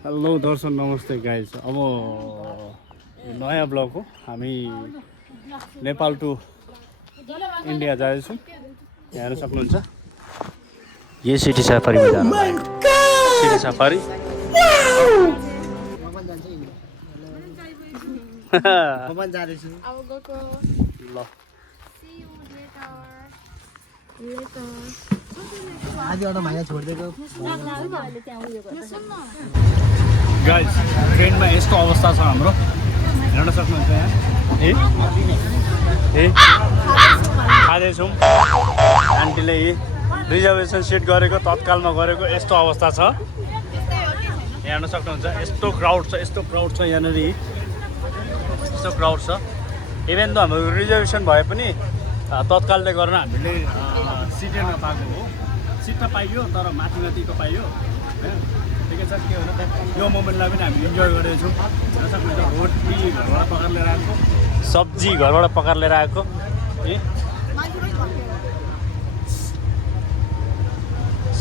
Hello दर्शन नमस्ते guys. अब नयाँ ब्लग हो। हामी नेपाल टु इन्डिया जाँदैछौँ। यहाँ हेर्न सक्नुहुन्छ यही सिटी सफारीमा जान लागेको। सिटी सफारी ल गाइज ट्रेनमा यस्तो अवस्था छ हाम्रो। हेर्न सक्नुहुन्छ यहाँ खाँदैछौँ। आन्टीले रिजर्भेसन सिट गरेको तत्कालमा गरेको यस्तो अवस्था छ। हेर्न सक्नुहुन्छ यस्तो क्राउड छ यहाँनिर। यस्तो क्राउड छ। इभेन त हाम्रो रिजर्भेसन भए पनि तत्कालले गर्न हामीले सिटै नपाएको हो। सिट त पाइयो तर माथिको पाइयो होइन। ठिकै छ। के हो यो मोमेन्टलाई पनि हामी इन्जोय गरेछौँ। हेर्न सक्नुहुन्छ रोटी घरबाट पकाएर लिएर आएको, सब्जी घरबाट पकाएर लिएर आएको।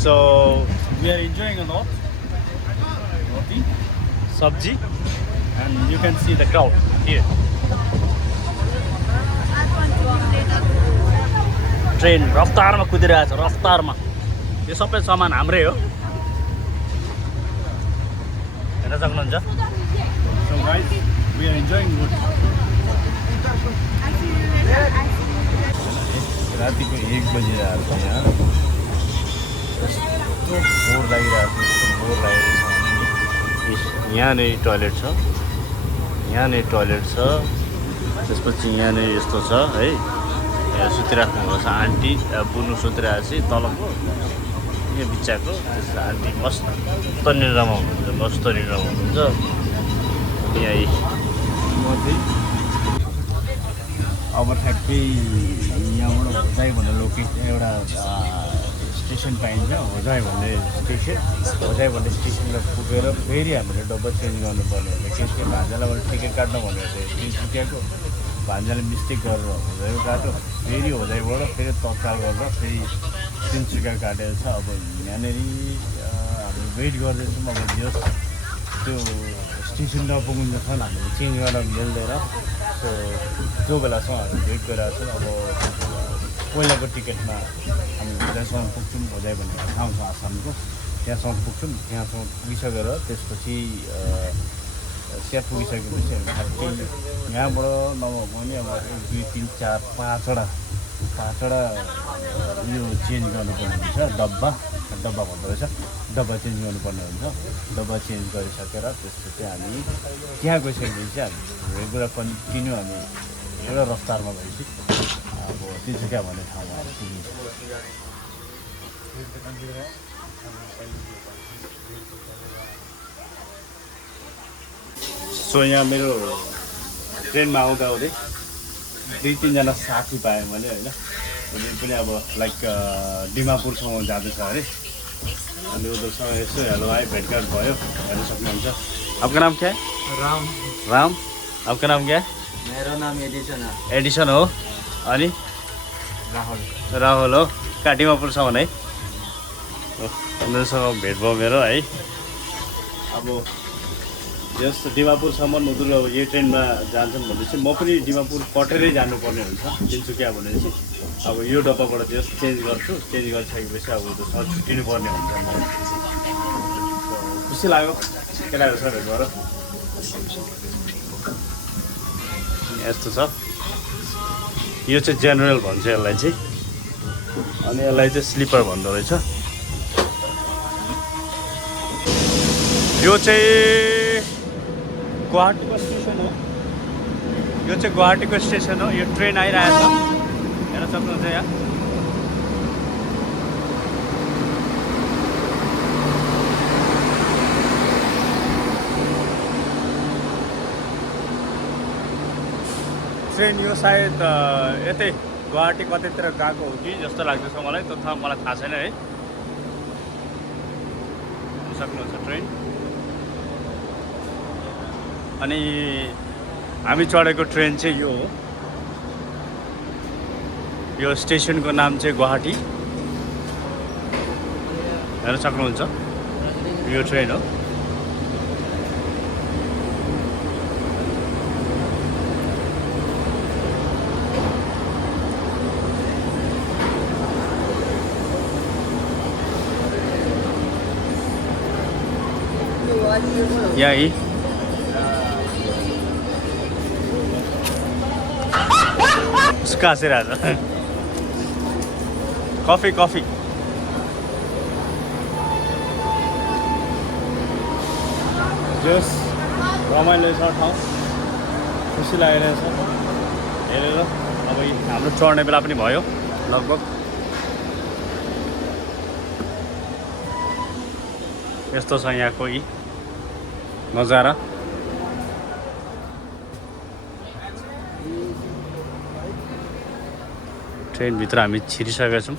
So we are enjoying a lot. Roti sabzi and you can see the crowd here. Train रफ्तारमा कुदिरहेको छ रफ्तारमा। यो सबै सामान हाम्रै हो। हेर्न सक्नुहुन्छ। So guys we are enjoying good. रातिको 1 बजिरहेको छ। यहाँ यस्तो बोर लागिरहेको छ। यहाँनिर टोयलेट छ। त्यसपछि यहाँनिर यस्तो छ है। यहाँ सुतिराख्नु भएको छ आन्टी। बुनु सुतिरहेको छ तलको यहाँ बिचाको। त्यसमा आन्टी मस्त निन्द्रामा हुनुहुन्छ। यहाँ माथि अब ठ्याक्कै यहाँबाट होजाइ भन्ने एउटा स्टेसन पाइन्छ। होजाइ भन्ने स्टेसनलाई पुगेर फेरि हामीले डब्बा चेन्ज गर्नुपर्ने हुन्छ। किनकि भान्जालाई टिकट काट्न भनेको थियो तिनसुकियाको। भान्जाले मिस्टेक गरेर होजाइको काट्यो। फेरि होजाइबाट फेरि तत्काल गरेर फेरि तिनसुकिया काटेको छ। अब यहाँनिर हामी वेट गर्दैछौँ। अब जस्ट त्यो स्टेसन नपुग्नुसम्म हामीले चेन्ज गरेर मिल्दैन। सो त्यो बेलासम्म हामी वेट गरिरहेको छौँ। अब पहिलाको टिकटमा हामी होजाइसम्म पुग्छौँ। होजाइ भन्ने ठाउँ छ आसामको। त्यहाँसम्म पुग्छौँ। त्यहाँसम्म पुगिसकेर त्यसपछि त्यहाँ पुगिसकेपछि हामी यहाँबाट नभए पनि अब 1 2 3 4 5वटा यो चेन्ज गर्नुपर्ने हुन्छ। डब्बा भन्दो रहेछ। डब्बा चेन्ज गर्नुपर्ने हुन्छ। डब्बा चेन्ज गरिसकेर त्यसपछि हामी त्यहाँ गइसकेपछि चाहिँ हामी रेगुलर कन्टिन्यू हामी एउटा रफ्तारमा गएपछि अब तिनसुकिया भन्ने ठाउँमा पुगिन्छ। सो यहाँ मेरो ट्रेनमा आउँदै 2-3 जना साथी पाएँ मैले होइन। उनीहरू पनि अब लाइक डिमापुरसम्म जाँदैछ अरे। अनि उनीहरूसँग यसो हेलो हाई भेटघाट भयो। हेर्न सक्नुहुन्छ। आपका नाम क्या है? राम। आपका नाम क्या है? मेरो नाम एडिसन हो। अनि राहुल हो। कहाँ डिमापुरसम्म है। उनीहरूसँग भेट भयो मेरो है। अब यस डिमापुरसम्म उनीहरू अब यही ट्रेनमा जान्छन् भनेपछि म पनि डिमापुर कटेरै जानुपर्ने हुन्छ तिनसुकिया भनेपछि। अब यो डब्बाबाट जस्ट चेन्ज गर्छु। चेन्ज गरिसकेपछि अब उनीहरूसँग छुट्टिनु पर्ने हुन्छ। म खुसी लाग्यो केटाहरू सबै भेट गरेर। यस्तो छ। यो चाहिँ जेनरल भन्छ यसलाई चाहिँ। अनि यसलाई चाहिँ स्लिपर भन्दो रहेछ। यो चाहिँ गुवाहाटीको स्टेसन हो। यो चाहिँ गुवाहाटीको स्टेसन हो। यो ट्रेन आइरहेछ। हेर्न सक्नुहुन्छ यहाँ। ट्रेन यो सायद यतै गुवाहाटी कतैतिर गएको हो कि जस्तो लाग्दैछ मलाई। त्यो मलाई थाहा छैन है। हेर्न सक्नुहुन्छ ट्रेन। अनि हामी चढेको ट्रेन चाहिँ यो हो। यो स्टेसनको नाम चाहिँ गुवाहाटी। हेर्न सक्नुहुन्छ यो ट्रेन हो। यही उसका से राजा कफी कफी जस रमाइलो छ ठाउँ खुसी लागिरहेछ हेरेर अब हाम्रो चढ्ने बेला पनि भयो लगभग यस्तो छ यहाँको नजारा ट्रेनभित्र हामी छिरिसकेका छौँ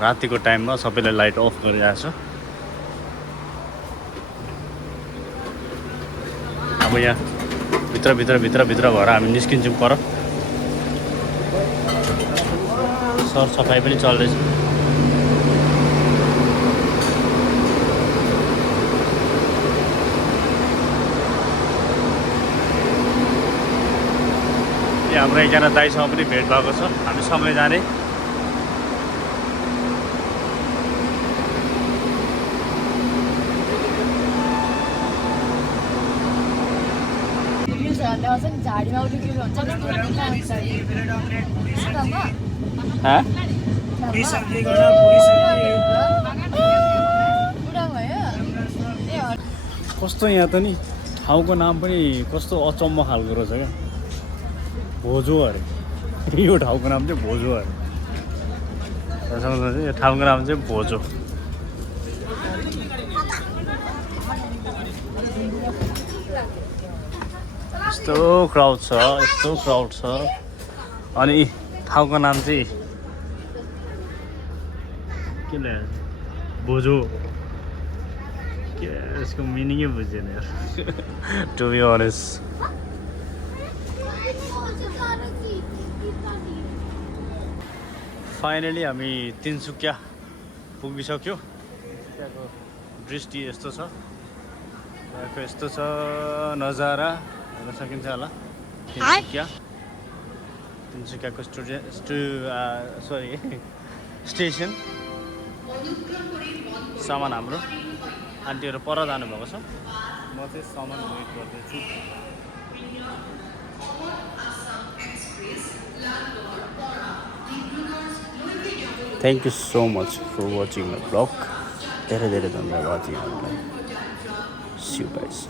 रातिको टाइममा सबैले लाइट अफ गरिरहेको छ अब यहाँ भित्र भएर हामी निस्किन्छौँ पर सरसफाइ पनि चल्दैछ हाम्रो एकजना दाइसँग पनि भेट भएको छ हामी सँगै जाने झाडीमा उठेको हुन्छ कस्तो यहाँ त नि ठाउँको नाम पनि कस्तो अचम्म खालको रहेछ क्या भोजो अरे यो ठाउँको नाम चाहिँ भोजो अरे यो ठाउँको नाम चाहिँ भोजो यस्तो क्राउड छ अनि ठाउँको नाम चाहिँ के भोजो के यसको मिनिङै बुझेन यार टु बी अनेस्ट फाइनली हामी तिनसुकिया पुगिसक्यो तिनसुकियाको दृष्टि यस्तो छ यस्तो छ नजारा हेर्न सकिन्छ होला तिनसुकियाको स्टेसन सामान हाम्रो आन्टीहरू पर जानुभएको छ म चाहिँ सामान वेट गर्दैछु Thank you so much for watching my vlog. धेरै धेरै धन्यवाद यहाँहरूलाई. See you guys.